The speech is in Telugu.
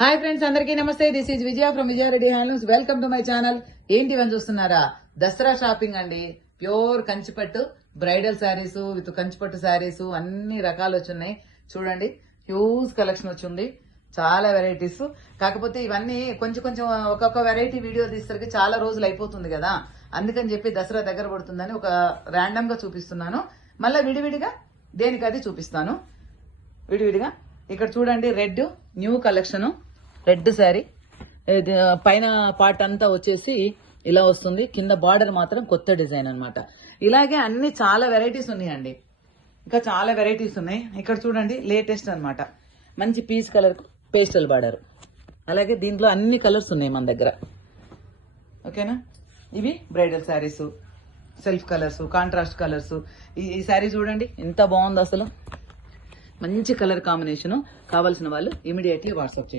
హాయ్ ఫ్రెండ్స్, అందరికీ నమస్తే. This is Vijaya from Vijaya Reddy handlooms. Welcome to my channel. ఏంటి ఇవన్నీ చూస్తున్నారా? దసరా షాపింగ్ అండి. Pure Kanchipattu bridal saris with Kanchipattu saris అన్ని రకాలు వచ్చున్నాయి. చూడండి, హ్యూజ్ కలెక్షన్ వచ్చింది, చాలా వెరైటీస్. కాకపోతే ఇవన్నీ కొంచెం కొంచెం ఒక్కొక్క వెరైటీ వీడియోలు తీసరికి చాలా రోజులు అయిపోతుంది కదా, అందుకని చెప్పి దసరా దగ్గర పడుతుందని ఒక ర్యాండమ్ గా చూపిస్తున్నాను. మళ్ళీ విడివిడిగా దేనికి అది చూపిస్తాను విడివిడిగా. ఇక్కడ చూడండి, red new collection, red sari. పైన పార్ట్ అంతా వచ్చేసి ఇలా వస్తుంది, కింద బార్డర్ మాత్రం కొత్త డిజైన్ అన్నమాట. ఇలాగే అన్ని చాలా వెరైటీస్ ఉన్నాయండి, ఇంకా చాలా వెరైటీస్ ఉన్నాయి. ఇక్కడ చూడండి, లేటెస్ట్ అన్నమాట, మంచి పీచ్ కలర్ పేస్టల్ బార్డర్. అలాగే దీంట్లో అన్ని కలర్స్ ఉన్నాయి మన దగ్గర, ఓకేనా. ఇవి bridal saris, self colours, contrast colours. ఈ శారీ చూడండి ఎంత బాగుంది అసలు, మంచి కలర్ కాంబినేషన్. కావాల్సిన వాళ్ళు ఇమీడియట్లీ వాట్సాప్ చేయండి.